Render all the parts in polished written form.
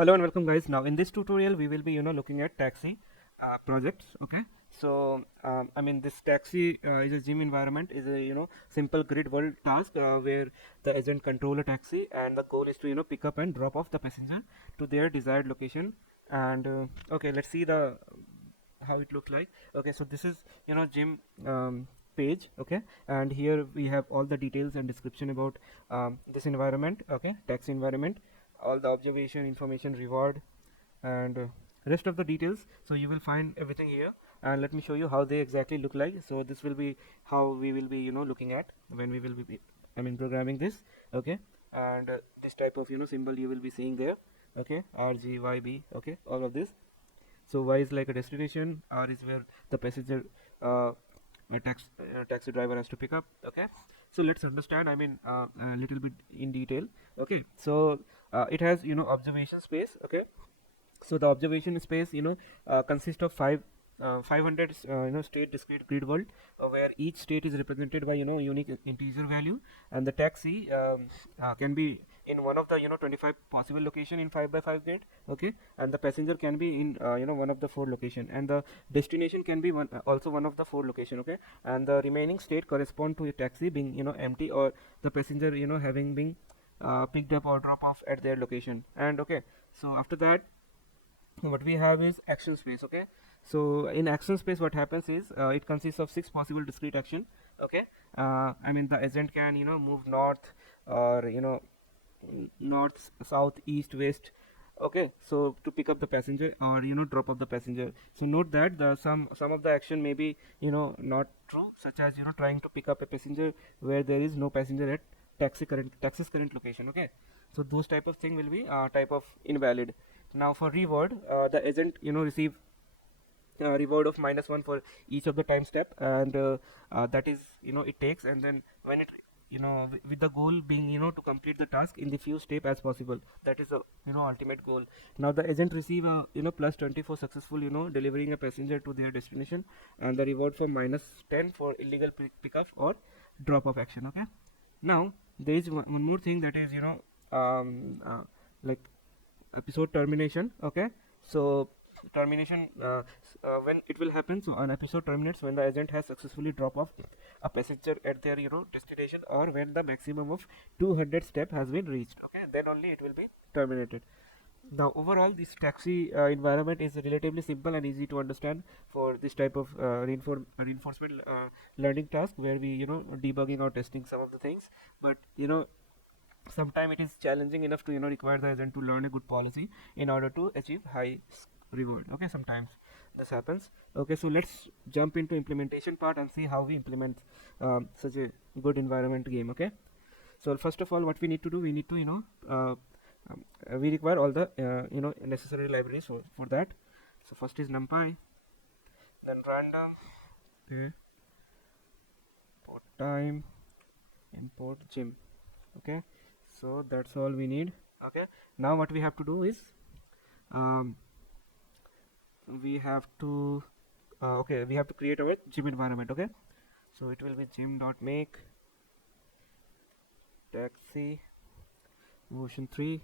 Hello and welcome, guys. Now in this tutorial we will be looking at taxi projects. Okay, so this taxi is a gym environment, is a simple grid world task where the agent control a taxi, and the goal is to pick up and drop off the passenger to their desired location. And okay, let's see the how it looks like. Okay, so this is gym page. Okay, and here we have all the details and description about this environment. Okay, taxi environment, all the observation information, reward, and rest of the details. So you will find everything here, and let me show you how they exactly look like. So this will be how we will be looking at when we will be programming this. Okay, and this type of symbol you will be seeing there. Okay, RGYB. Okay, all of this. So Y is like a destination, R is where the passenger taxi driver has to pick up. Okay, so let's understand a little bit in detail. Okay, so it has observation space. Okay, so the observation space consists of 500 state discrete grid world, where each state is represented by unique integer value, and the taxi can be in one of the 25 possible location in 5 by 5 grid. Okay, and the passenger can be in one of the 4 location, and the destination can be also one of the 4 location. Okay, and the remaining state correspond to a taxi being empty, or the passenger having been picked up or drop off at their location. And okay, so after that what we have is action space. Okay, so in action space what happens is it consists of 6 possible discrete action. Okay, the agent can move north, or north, south, east, west. Okay, so to pick up the passenger, or drop off the passenger. So note that the some of the action may be not true, such as trying to pick up a passenger where there is no passenger at taxi's current location. Okay, so those type of thing will be type of invalid. Now for reward, the agent receive reward of -1 for each of the time step, and that is it takes, and then when it with the goal being to complete the task in the few step as possible. That is the ultimate goal. Now the agent receive a +20 for successful delivering a passenger to their destination, and the reward for -10 for illegal pickup or drop off action. Okay, now there is one more thing, that is like episode termination. Okay, so termination, when it will happen, so an episode terminates when the agent has successfully dropped off a passenger at their destination, or when the maximum of 200 step has been reached. Okay, then only it will be terminated. Now overall this taxi environment is relatively simple and easy to understand for this type of reinforcement learning task, where we debugging or testing some of the things. But sometimes it is challenging enough to require the agent to learn a good policy in order to achieve high reward. Okay, sometimes this happens. Okay, so let's jump into implementation part and see how we implement such a good environment game. Okay, so first of all what we need to do, we need to we require all the necessary libraries for that. So first is numpy, then random, okay, import time, import gym. Okay, so that's all we need. Okay, now what we have to do is we have to we have to create our gym environment. Okay, so it will be gym.make taxi version 3.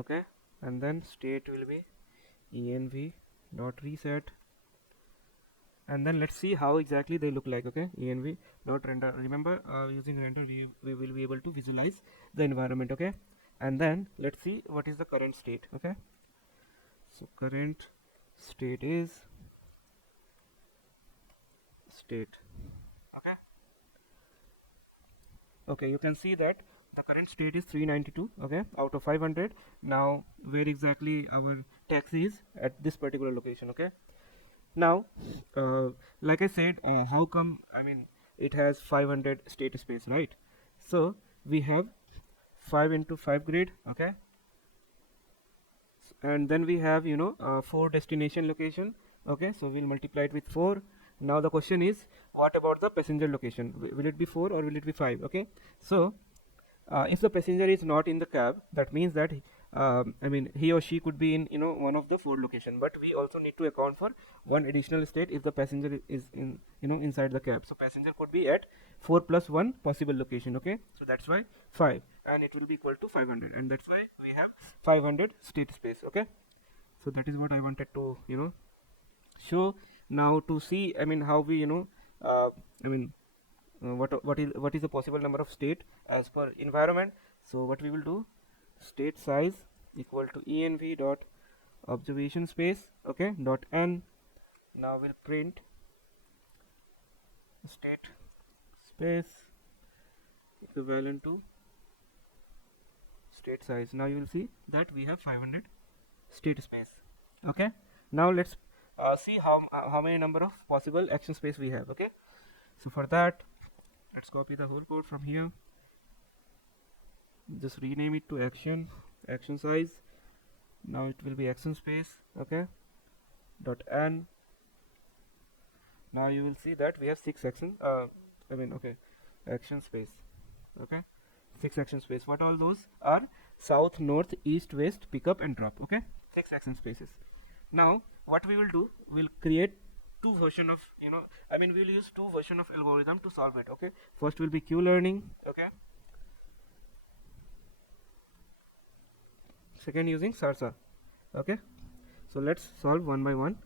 Okay, and then state will be env.reset, and then let's see how exactly they look like. Okay, env.render. Remember, using render we will be able to visualize the environment. Okay, and then let's see what is the current state. Okay, so current state is state. Okay, okay, you can see that the current state is 392. Okay, out of 500. Now where exactly our taxi is at this particular location. Okay, now like I said, how come it has 500 state space, right? So we have 5 into 5 grid. Okay, and then we have 4 destination location. Okay, so we'll multiply it with 4. Now the question is, what about the passenger location? Will it be 4 or will it be 5? Okay, so if the passenger is not in the cab, that means that I mean, he or she could be in, you know, one of the 4 location, but we also need to account for one additional state if the passenger is in, you know, inside the cab. So passenger could be at 4 plus 1 possible location. Okay, so that's why 5, and it will be equal to 500, and that's why we have 500 state space. Okay, so that is what I wanted to, you know, show. Now to see, I mean, how we, you know, I mean, what is the possible number of state as per environment. So what we will do, state size equal to env dot observation space, okay, dot n. Now we'll print state space equivalent to state size. Now you will see that we have 500 state space. Okay, now let's see how many number of possible action space we have. Okay, so for that, let's copy the whole code from here, just rename it to action size. Now it will be action space, okay, dot n. Now you will see that we have 6 action action space. Okay, 6 action space. What all those are? South, north, east, west, pick up and drop. Okay, 6 action spaces. Now what we will do, we'll create two version of, you know, I mean, we'll use two version of algorithm to solve it. Okay, first will be Q learning. Okay, second using Sarsa. Okay, so let's solve one by one.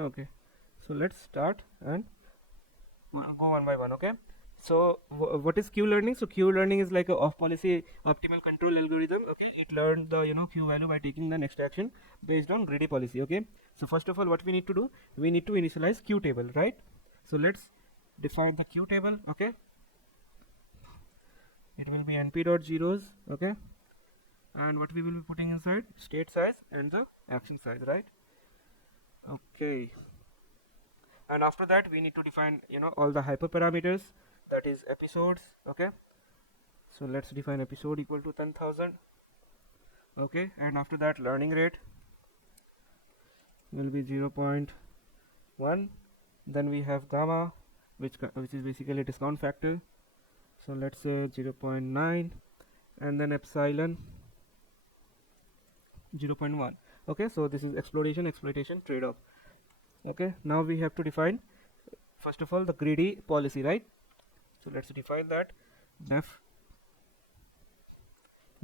Okay, so let's start and go one by one. Okay, so what is Q learning? So Q learning is like a off policy optimal control algorithm. Okay, it learned the, you know, Q value by taking the next action based on greedy policy. Okay, so first of all, what we need to do, we need to initialize Q table, right? So let's define the Q table. Okay, it will be np dot zeros. Okay, and what we will be putting inside, state size and the action size, right? Okay, and after that we need to define, you know, all the hyperparameters, that is episodes. Okay, so let's define episode equal to 10,000. Okay, and after that learning rate will be 0.1. then we have gamma, which is basically a discount factor, so let's say 0.9, and then epsilon 0.1. okay, so this is exploitation trade-off. Okay, now we have to define first of all the greedy policy, right? So let's define that. Def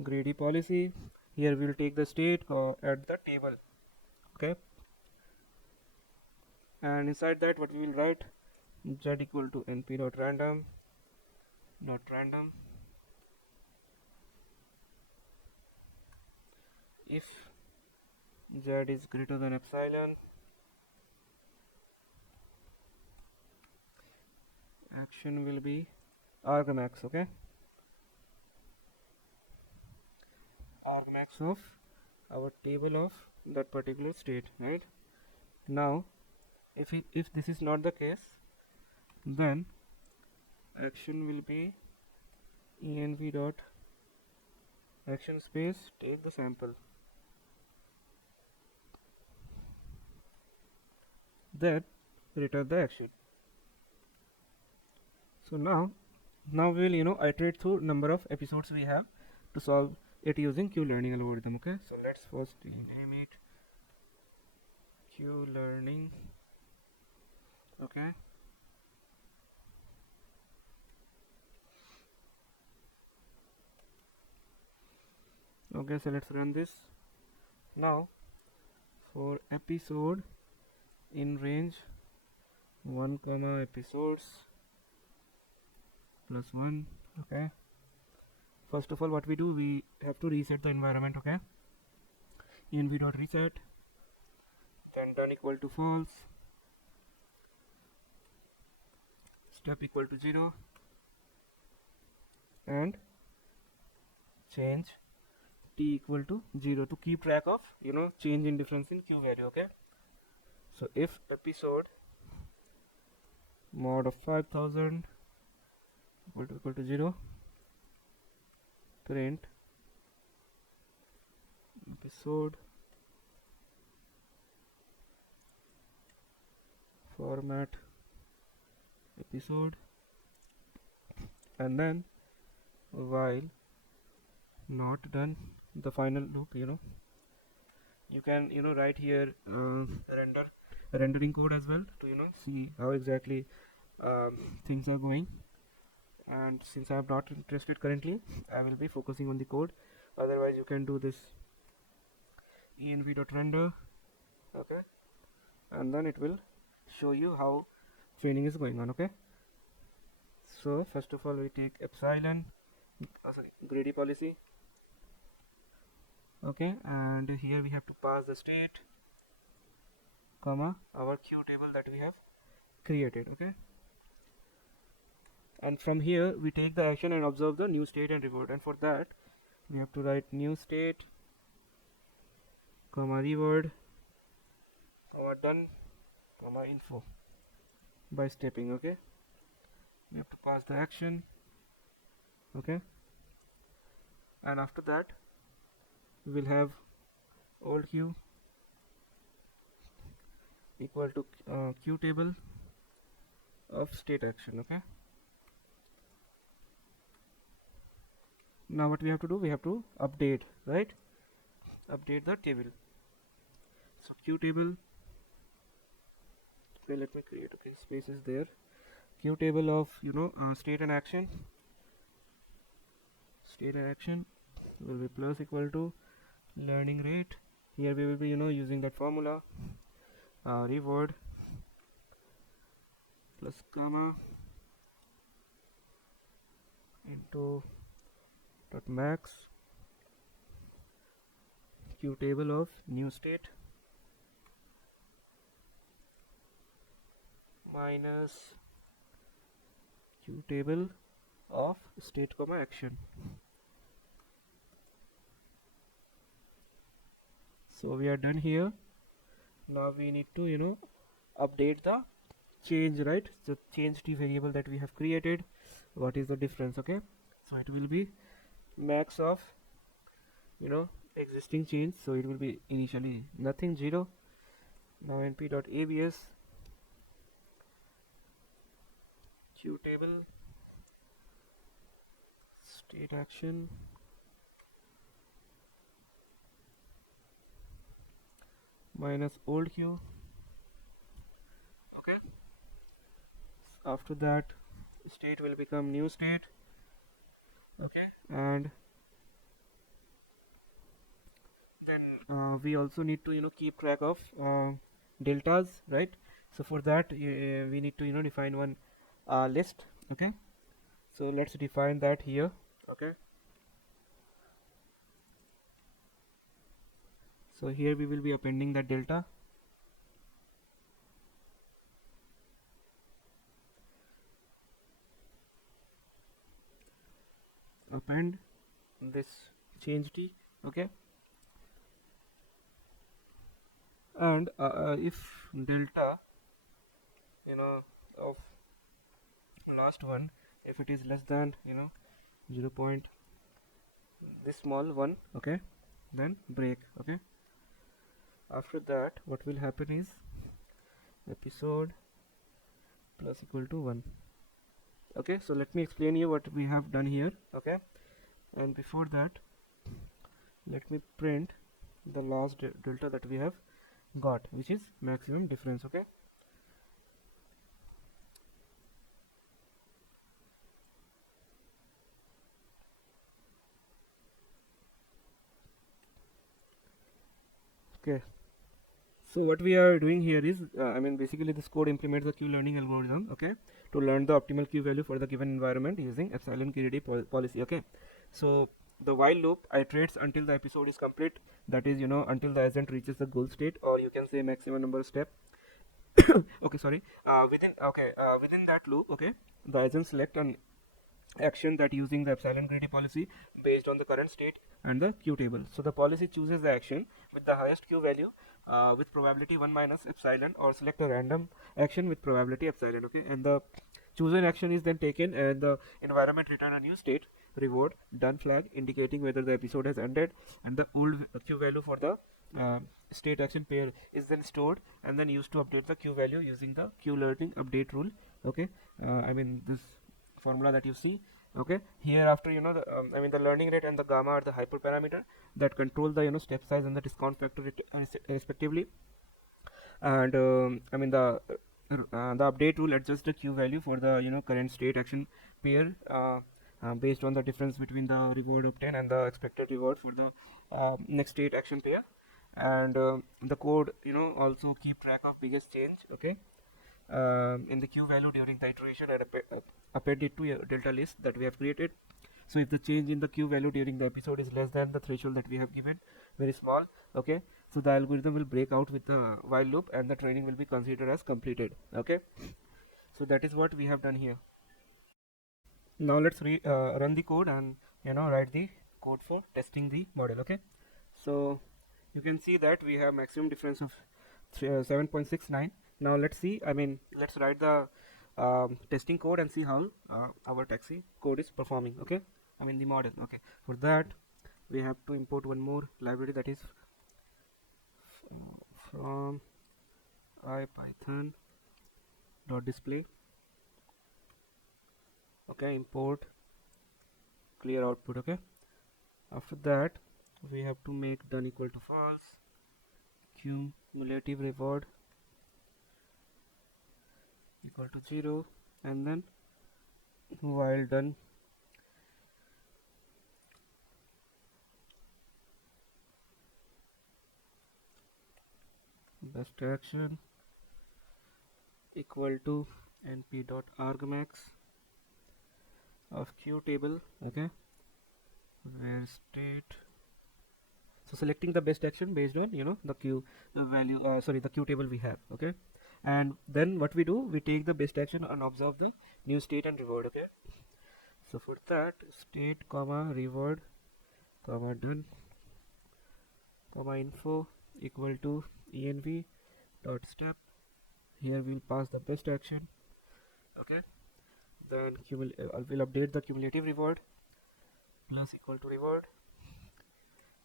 greedy policy. Here we will take the state at the table. Okay, and inside that what we will write, z equal to np dot random if z is greater than epsilon, action will be argmax. Okay, argmax of our table of that particular state, right? Now if this is not the case, then action will be env dot action space take the sample, that return the action. So now we will, you know, iterate through number of episodes we have to solve it using Q learning algorithm. Okay, so let's first name it Q learning. Okay, okay, so let's run this. Now for episode in range 1 comma episodes plus 1. Okay, first of all what we do, we have to reset the environment. Okay, env dot reset, then done equal to false, step equal to 0, and change t equal to 0 to keep track of, you know, change in difference in Q value. Okay, so if episode mod of 5000 equal to 0, print episode format episode, and then while not done the final loop, you can write here rendering code as well to see how exactly things are going. And since I am not interested currently, I will be focusing on the code. Otherwise you can do this env.render, okay, and then it will show you how training is going on. Okay, so first of all we take epsilon greedy policy, okay, and here we have to pass the state comma our Q table that we have created. Okay, and from here we take the action and observe the new state and reward, and for that we have to write new state comma reward comma done comma info by stepping. Okay, we have to pass the action, okay, and after that we will have old Q equal to Q table of state action. Okay, now what we have to do, we have to update, right, update the table. So Q table, okay, let me create, okay, space is there, Q table of state and action will be plus equal to learning rate. Here we will be using that formula, reward plus comma into dot max Q table of new state minus Q table of state comma action. So we are done here. Now we need to update the change, right, the change t variable that we have created. What is the difference? Okay, so it will be max of existing change, so it will be initially nothing, 0. Now np.abs Q table state action minus old Q. Okay, after that state will become new state. Okay, and then we also need to keep track of deltas, right? So for that we need to define one list. Okay, so let's define that here. Okay, so here we will be appending that delta. Append this change t. Okay, and if delta of last one, if it is less than 0 point this small one, okay, then break. Okay, after that what will happen is episode plus equal to 1. Okay, so let me explain you what we have done here. Okay, and before that let me print the last delta that we have got, which is maximum difference. Okay, okay, so what we are doing here is basically this code implements the Q learning algorithm, okay, to learn the optimal Q value for the given environment using epsilon greedy policy. Okay, so the while loop iterates until the episode is complete, that is until the agent reaches the goal state, or you can say maximum number of step. Okay, sorry, within that loop, okay, the agent select an action that using the epsilon greedy policy based on the current state and the Q table. So the policy chooses the action with the highest Q value with probability 1 minus epsilon, or select a random action with probability epsilon. Okay, and the chosen action is then taken and the environment return a new state reward done flag indicating whether the episode has ended, and the old queue value for the uh, state action pair is then stored and then used to update the queue value using the queue learning update rule. Okay, this formula that you see. Okay, here after the learning rate and the gamma are the hyperparameter that control the step size and the discount factor respectively, and the update rule adjusts the queue value for the current state action pair based on the difference between the reward obtained and the expected reward for the next state action pair, and the code also keep track of biggest change, okay, in the queue value during the iteration and append it to a delta list that we have created. So if the change in the queue value during the episode is less than the threshold that we have given, very small, okay, so the algorithm will break out with the while loop and the training will be considered as completed. Okay, so that is what we have done here. Now let's run the code and write the code for testing the model. Okay, so you can see that we have maximum difference of 7.69. Now let's see, let's write the testing code and see how our taxi code is performing. Okay, the model. Okay, for that we have to import one more library, that is from ipython.display. okay, import clear output. Okay, after that we have to make done equal to false, cumulative reward equal to 0, and then while done best action equal to np.argmax of queue table. Okay, where state, so selecting the best action based on the queue value, the queue table we have. Okay, and then what we do, we take the best action and observe the new state and reward. Okay, so for that, state comma reward comma done comma info equal to env dot step. Here we'll pass the best action. Okay, then we'll update the cumulative reward plus equal to reward.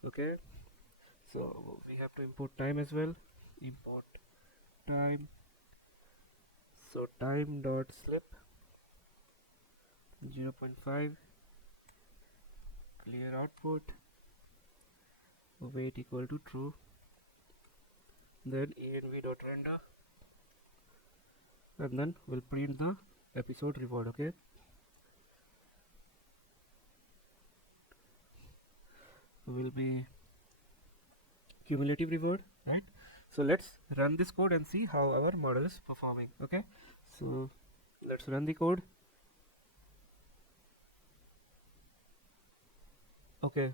Okay, so we have to import time as well. Import time, so time dot slip 0.5, clear output, weight equal to true, then env dot render, and then we'll print the episode reward. Okay, will be cumulative reward, right? So let's run this code and see how our model is performing. Okay, so let's run the code. Okay,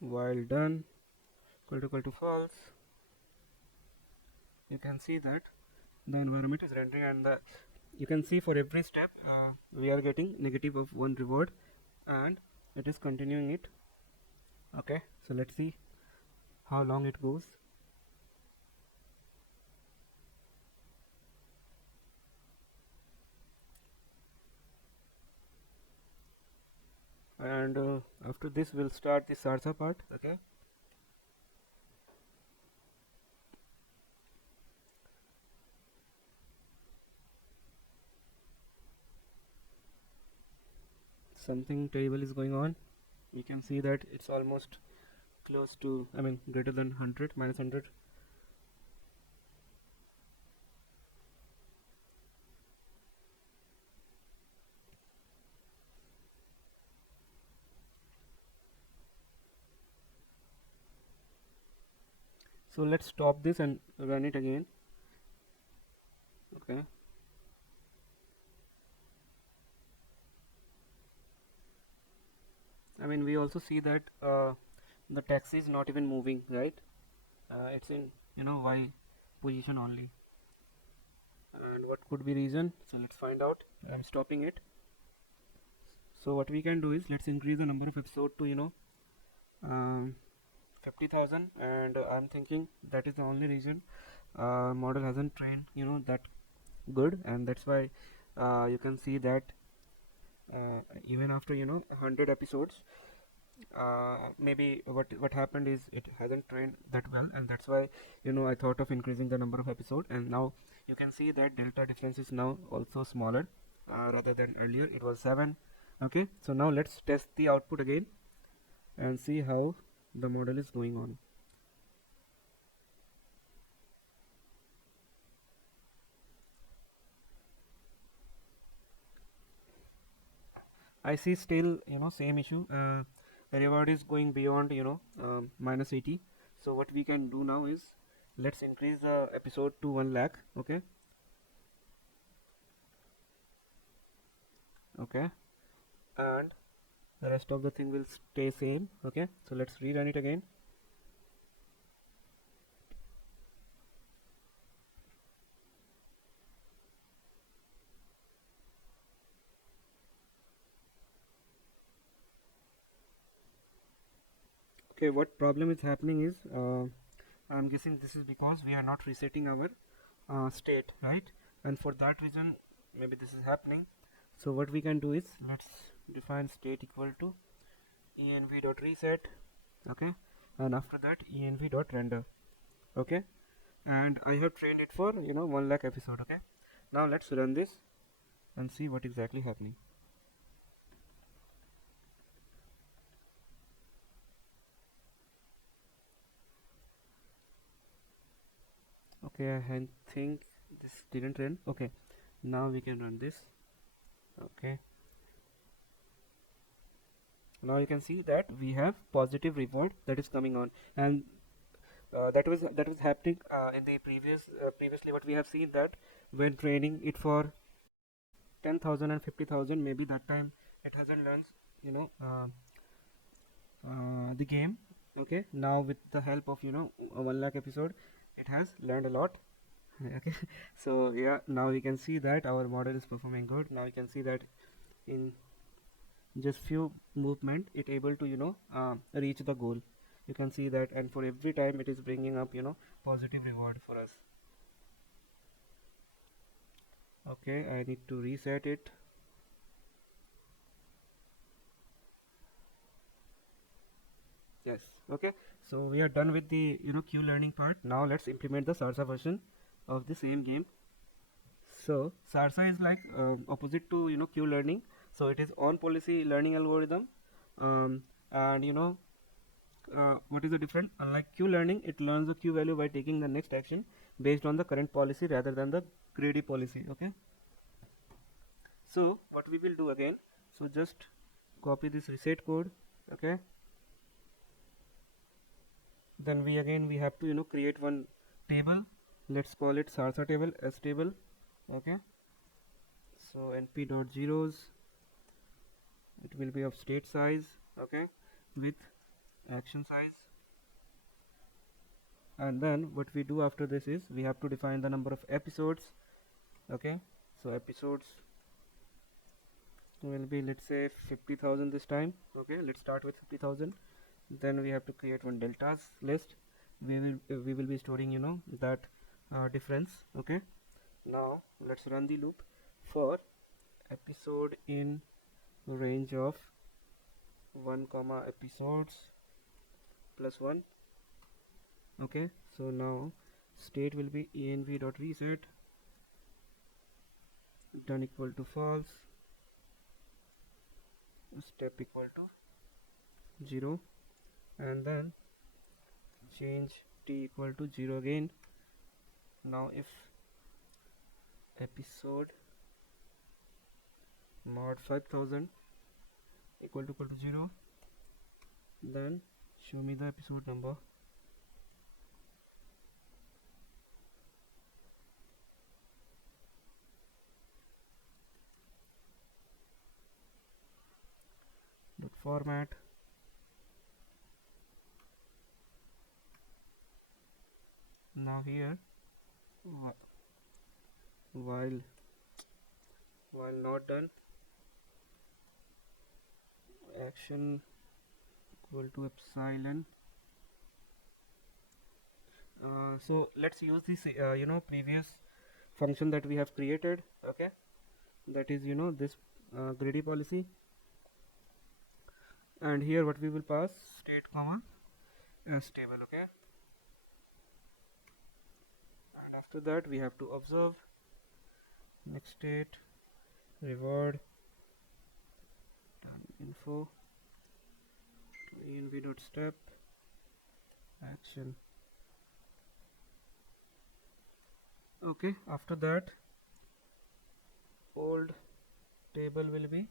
while done equal to false, you can see that the environment is rendering, and you can see for every step we are getting negative of 1 reward, and it is continuing it. Okay, so let's see how long it goes. And after this we'll start the sarsa part. Okay, something terrible is going on. You can see that it's almost close to, greater than 100, minus 100. So let's stop this and run it again. Okay, we also see that the taxi is not even moving, right? It's in y position only, and what could be reason? So let's find out. I'm stopping it. So what we can do is, let's increase the number of episode to 50,000, and I'm thinking that is the only reason model hasn't trained that good, and that's why you can see that even after 100 episodes, maybe what happened is it hasn't trained that well, and that's why I thought of increasing the number of episode, and now you can see that delta difference is now also smaller, rather than earlier it was 7. Okay, so now let's test the output again and see how the model is going on. I see still same issue. Reward is going beyond minus 80. So what we can do now is, let's increase the episode to 1 lakh. Okay, okay, and the rest of the thing will stay same. Okay, so let's rerun it again. Okay, what problem is happening is, I'm guessing this is because we are not resetting our state, right? And for that reason maybe this is happening. So what we can do is, let's define state equal to env.reset. Okay, and after that env.render. Okay, and I have trained it for 1 lakh episode. Okay, now let's run this and see what exactly happening. Okay, I think this didn't run. Okay, now we can run this. Okay, now you can see that we have positive reward that is coming on, and that was happening in the previously. What we have seen, that when training it for 10,000 and 50,000, maybe that time it hasn't learned you know uh, the game. Okay, now with the help of a 1 lakh episode, it has learned a lot. Okay, so yeah, now we can see that our model is performing good. Now you can see that in just few movement it able to reach the goal. You can see that, and for every time it is bringing up positive reward for us. Okay, I need to reset it. Yes. Okay, so we are done with the q learning part. Now let's implement the sarsa version of the same game. So sarsa is like opposite to q learning. So it is on policy learning algorithm. And what is the difference? Unlike q learning, it learns the q value by taking the next action based on the current policy rather than the greedy policy. Okay, so what we will do again, so just copy this reset code. Okay, then we have to create one table. Let's call it sarsa table, s table. Okay, so np dot zeros, it will be of state size. Okay, with action size. And then what we do after this is, we have to define the number of episodes. Okay, so episodes will be, let's say, 50,000 this time. Okay, let's start with 50,000. Then we have to create one deltas list. We will be storing that difference. Okay, now let's run the loop for episode in range of 1 comma episodes plus 1. Okay, so now state will be env.reset done equal to false, step equal to 0, and then change t equal to 0 again. Now if episode mod 5000 equal to 0, then show me the episode number. Dot format. Now here, while not done, action equal to epsilon. So let's use this previous function that we have created, okay, that is this greedy policy. And here what we will pass, state comma as table, okay. And after that we have to observe next state reward info env dot step action. Okay, after that old table will be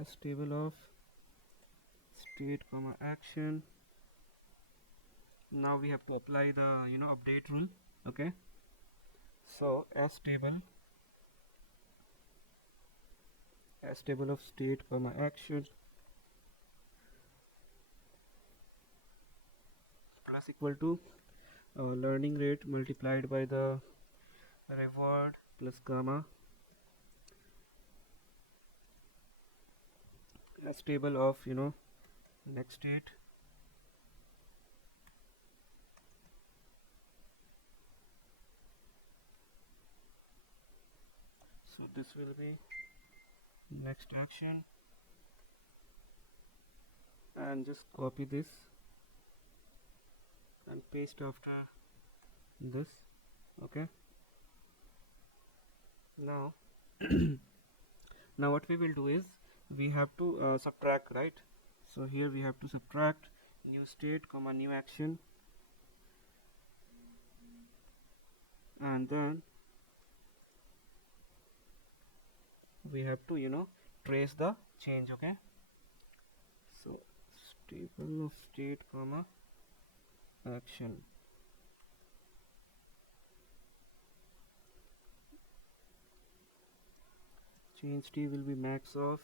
as table of state comma action. Now we have to apply the update rule, okay. So as table of state comma action plus equal to learning rate multiplied by the reward plus gamma as table of next state. So this will be next action, and just copy this and paste after this, okay. Now now what we will do is we have to subtract, right? So here we have to subtract new state comma new action, and then we have to trace the change, okay. So table of state comma action, change t will be max of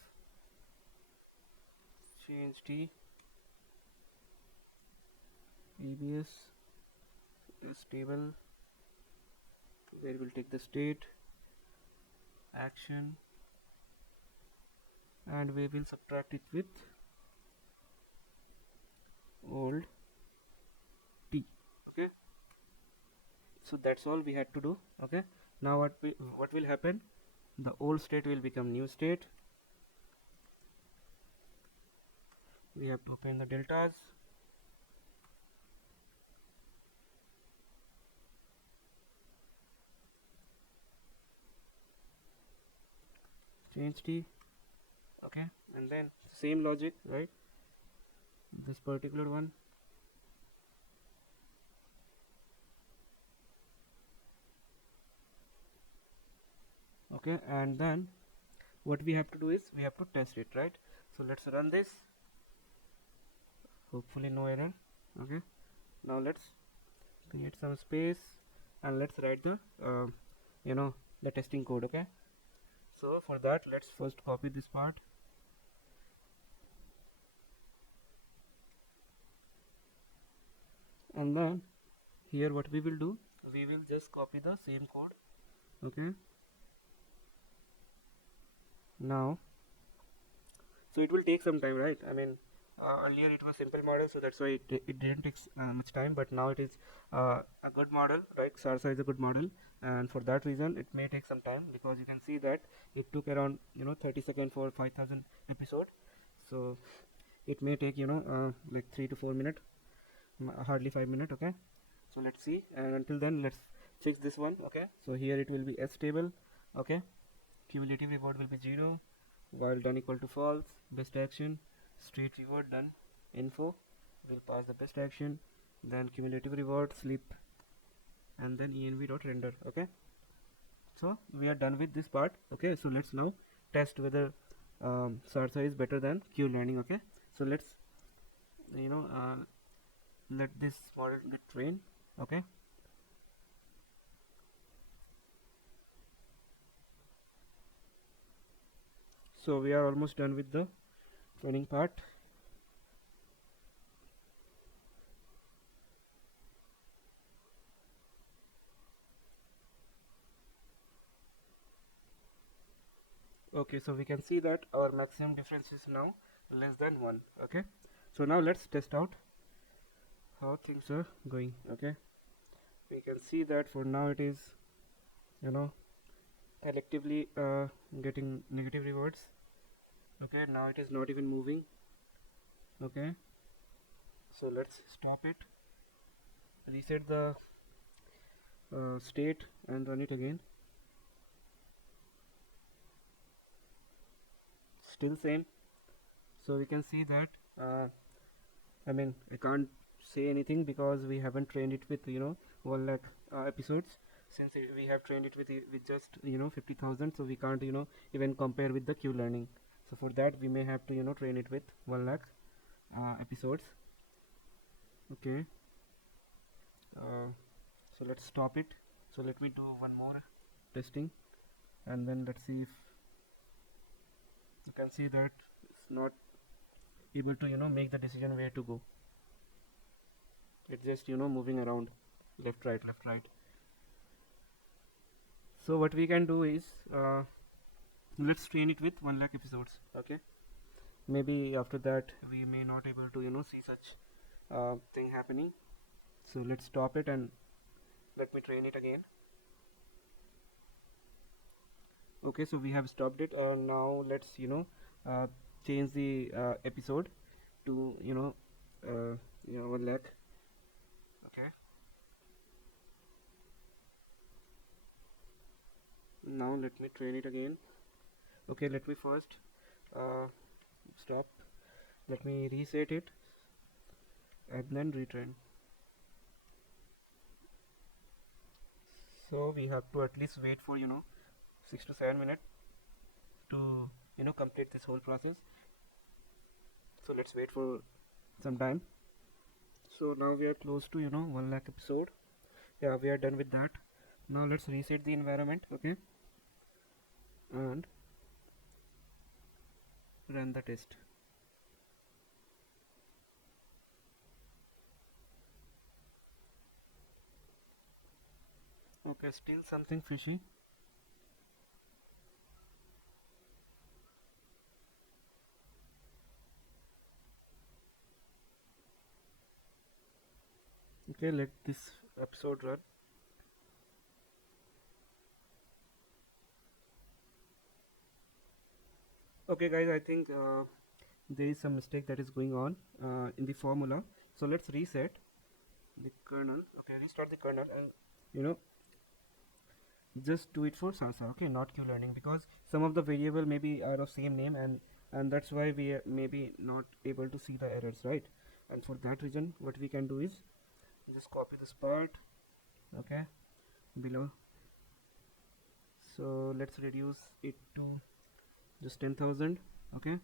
change t abs this table where we'll take the state action and we will subtract it with old t, okay. So that's all we had to do, okay. Now what will happen, the old state will become new state. We have to open the deltas, change t, okay, and then same logic, right, this particular one, okay. And then what we have to do is we have to test it, right? So let's run this, hopefully no error, okay. Now let's create some space and let's write the the testing code, okay. So for that let's first copy this part, and then here what we will do, we will just copy the same code, okay. Now so it will take some time, right? I mean earlier it was simple model, so that's why it didn't take much time, but now it is a good model, right? Sarsa is a good model, and for that reason it may take some time, because you can see that it took around 30 seconds for 5000 episode. So it may take like 3 to 4 minutes, hardly 5 minutes, okay. So let's see, and until then let's fix this one, okay. So here it will be s table, okay. Cumulative reward will be 0 while done equal to false. Best action straight reward done info will pass the best action, then cumulative reward sleep, and then env dot render, okay. So we are done with this part, okay. So let's now test whether Sarsa is better than Q learning, okay. So let's let this model get trained, okay. So we are almost done with the training part. Okay, so we can see that our maximum difference is now less than 1, okay. So now let's test out how things are going, okay. We can see that for now it is you know collectively getting negative rewards. Okay, now it is not even moving. Okay, so let's stop it, reset the state and run it again. Still same. So we can see that I mean, I can't say anything because we haven't trained it with 1 lakh episodes. Since we have trained it with just 50,000, so we can't even compare with the Q learning. So for that we may have to train it with 1 lakh episodes. Okay, uh, so let's stop it. So let me do one more testing, and then let's see if you can see that it's not able to make the decision where to go. It's just moving around, left right left right. So what we can do is let's train it with 1 lakh episodes. Okay, maybe after that we may not able to see such thing happening. So let's stop it and let me train it again. Okay, so we have stopped it. Now let's uh, change the episode to 1 lakh. Okay, now let me train it again. Okay, let me first uh, stop, let me reset it and then retrain. So we have to at least wait for 6 to 7 minutes to complete this whole process. So let's wait for some time. So now we are close to 1 lakh episode. Yeah, we are done with that. Now let's reset the environment. Okay, and run the test. Okay, still something fishy. Okay, let this episode run. Okay guys, I think there is some mistake that is going on in the formula. So let's reset the kernel. Okay, restart the kernel and you know just do it for salsa. Okay, not Q learning, because some of the variable maybe are of same name, and that's why we are maybe not able to see the errors, right? And for that reason what we can do is just copy this part. Okay, below. So let's reduce it to just 10,000. Okay,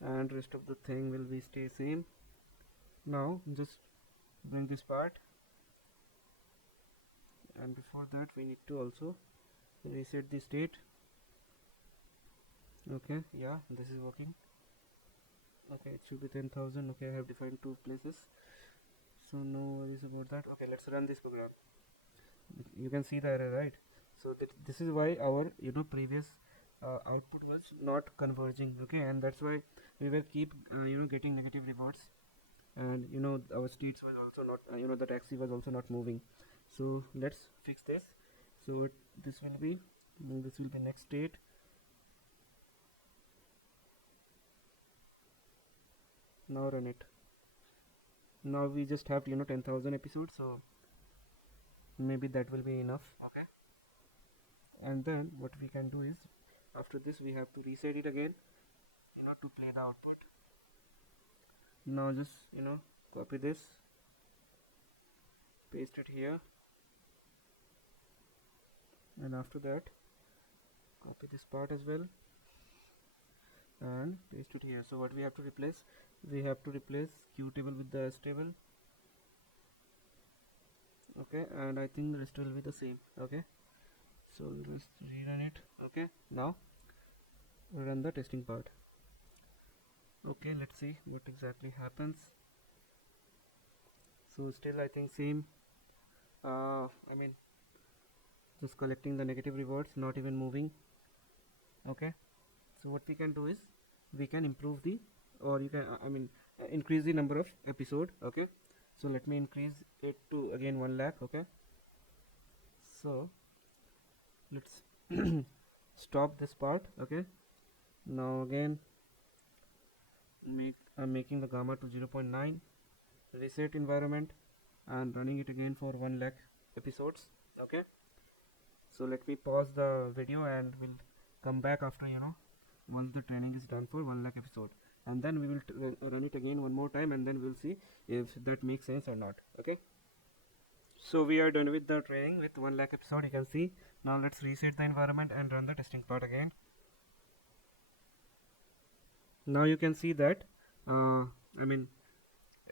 and rest of the thing will be stay same. Now just bring this part, and before that we need to also reset the state. Okay, yeah, this is working. Okay, it should be 10,000. Okay, I have defined two places, so no worries about that. Okay, let's run this program. You can see the error, right? So this is why our previous output was not converging. Okay, and that's why we will keep getting negative rewards, and our states was also not the taxi was also not moving. So let's fix this. So this will be next state. Now run it. Now we just have 10,000 episodes, so maybe that will be enough. Okay, and then what we can do is after this we have to reset it again to play the output. Now just copy this, paste it here, and after that copy this part as well and paste it here. So what we have to replace, we have to replace Q table with the S table. Okay, and I think the rest will be the same. Okay, so let's rerun it. Okay, now run the testing part. Okay, let's see what exactly happens. So still I think same. I mean, just collecting the negative rewards, not even moving. Okay, so what we can do is we can improve the, or you can increase the number of episode. Okay, so let me increase it to again 1 lakh. Okay, so let's stop this part. Okay, now again I'm making the gamma to 0.9, reset environment, and running it again for 1 lakh episodes. Okay, so let me pause the video and we'll come back after, once the training is done for 1 lakh episode, and then we will run it again one more time, and then we'll see if that makes sense or not. Okay, so we are done with the training with 1 lakh episode, you can see. Now let's reset the environment and run the testing part again. Now you can see that I mean,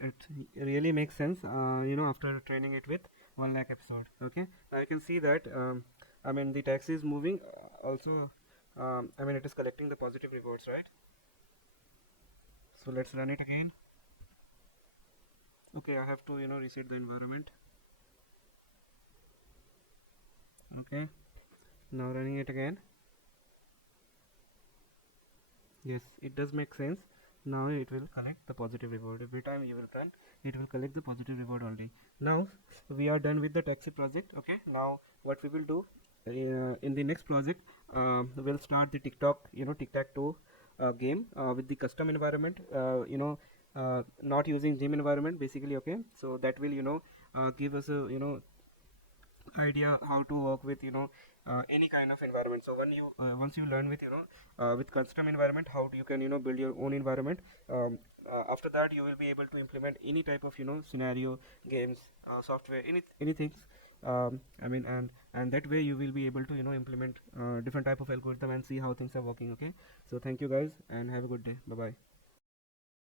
it really makes sense, after training it with 1 lakh episode. Okay, now you can see that the taxi is moving, also it is collecting the positive rewards, right? So let's run it again. Okay, I have to reset the environment. Okay, now running it again. Yes, it does make sense. Now it will collect the positive reward. Every time you will run, it will collect the positive reward only. Now we are done with the taxi project. Okay, now what we will do in the next project, we'll start the tic-tac-toe game with the custom environment, not using gym environment basically. Okay, so that will give us a idea how to work with any kind of environment. So when you once you learn with with custom environment how you can build your own environment, after that you will be able to implement any type of scenario, games, software, anything. And that way you will be able to implement different type of algorithm and see how things are working. Okay, so thank you guys and have a good day. Bye bye.